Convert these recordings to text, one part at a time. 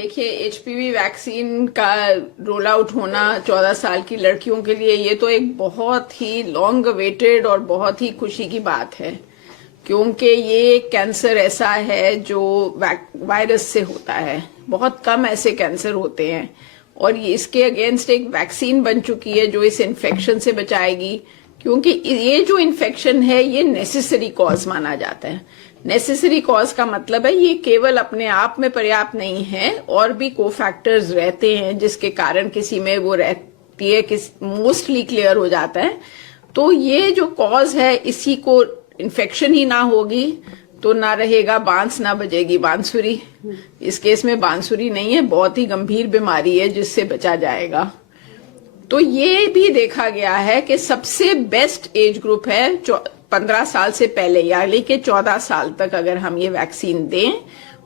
देखिए, HPV vaccine का roll out होना 14 साल की लड़कियों के लिए ये तो एक बहुत ही लॉन्ग अवेटेड और बहुत ही खुशी की बात है, क्योंकि ये कैंसर ऐसा है जो वायरस से होता है। बहुत कम ऐसे कैंसर होते हैं और ये इसके अगेंस्ट एक वैक्सीन बन चुकी है जो इस इन्फेक्शन से बचाएगी, क्योंकि ये जो इन्फेक्शन है ये नेसेसरी कॉज माना जाता है। नेसेसरी कॉज का मतलब है ये केवल अपने आप में पर्याप्त नहीं है, और भी कोफैक्टर्स रहते हैं जिसके कारण किसी में वो रहती है, मोस्टली क्लियर हो जाता है। तो ये जो कॉज है, इसी को इन्फेक्शन ही ना होगी तो ना रहेगा बांस, ना बजेगी बांसुरी। इस केस में बांसुरी नहीं है, बहुत ही गंभीर बीमारी है जिससे बचा जाएगा। तो ये भी देखा गया है कि सबसे बेस्ट एज ग्रुप है 15 साल से पहले, यानी कि 14 साल तक अगर हम ये वैक्सीन दें,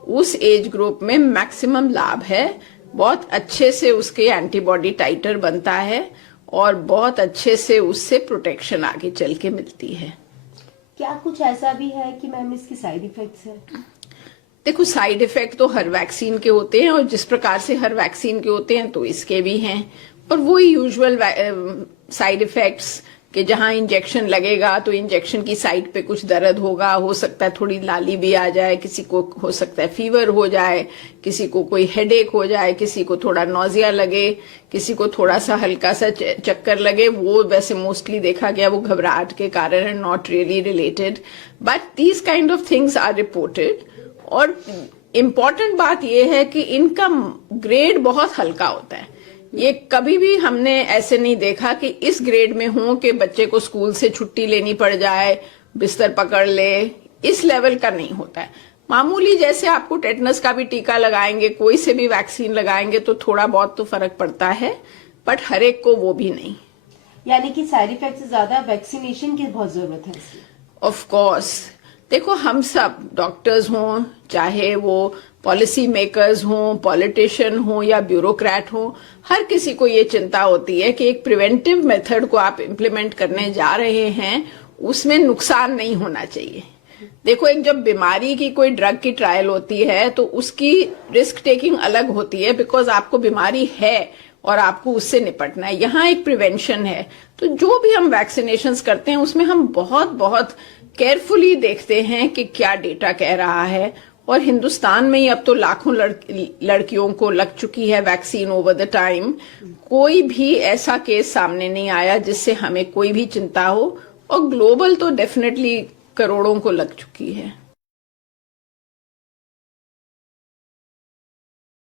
उस एज ग्रुप में मैक्सिमम लाभ है। बहुत अच्छे से उसके एंटीबॉडी टाइटर बनता है और बहुत अच्छे से उससे प्रोटेक्शन आगे चल के मिलती है। क्या कुछ ऐसा भी है कि मैम इसकी साइड इफेक्ट्स है? देखो, साइड इफेक्ट तो हर वैक्सीन के होते हैं, और जिस प्रकार से हर वैक्सीन के होते हैं तो इसके भी हैं। और वही यूजुअल साइड इफेक्ट्स कि जहां इंजेक्शन लगेगा तो इंजेक्शन की साइड पे कुछ दर्द होगा, हो सकता है थोड़ी लाली भी आ जाए, किसी को हो सकता है फीवर हो जाए, किसी को कोई हेडेक हो जाए, किसी को थोड़ा नोजिया लगे, किसी को थोड़ा सा हल्का सा चक्कर लगे। वो वैसे मोस्टली देखा गया वो घबराहट के कारण है, not really related, but these kind of things are reported. और इम्पॉर्टेंट बात यह है कि इनका ग्रेड बहुत हल्का होता है। ये कभी भी हमने ऐसे नहीं देखा कि इस ग्रेड में हो कि बच्चे को स्कूल से छुट्टी लेनी पड़ जाए, बिस्तर पकड़ ले, इस लेवल का नहीं होता है। मामूली जैसे आपको टेटनस का भी टीका लगाएंगे, कोई से भी वैक्सीन लगाएंगे तो थोड़ा बहुत तो फर्क पड़ता है, बट हर एक को वो भी नहीं। यानी कि साइड इफेक्ट से ज्यादा वैक्सीनेशन की बहुत जरूरत है। ऑफ कोर्स, देखो, हम सब डॉक्टर्स हों, चाहे वो पॉलिसी मेकर्स हों, पॉलिटिशियन हों या ब्यूरोक्रेट हों, हर किसी को ये चिंता होती है कि एक प्रिवेंटिव मेथड को आप इम्प्लीमेंट करने जा रहे हैं, उसमें नुकसान नहीं होना चाहिए। देखो, एक जब बीमारी की कोई ड्रग की ट्रायल होती है तो उसकी रिस्क टेकिंग अलग होती है, बिकॉज आपको बीमारी है और आपको उससे निपटना है। यहाँ एक प्रिवेंशन है। तो जो भी हम वैक्सीनेशंस करते हैं उसमें हम बहुत बहुत केयरफुली देखते हैं कि क्या डेटा कह रहा है। और हिंदुस्तान में ही अब तो लाखों लड़कियों को लग चुकी है वैक्सीन ओवर द टाइम। कोई भी ऐसा केस सामने नहीं आया जिससे हमें कोई भी चिंता हो, और ग्लोबल तो डेफिनेटली करोड़ों को लग चुकी है।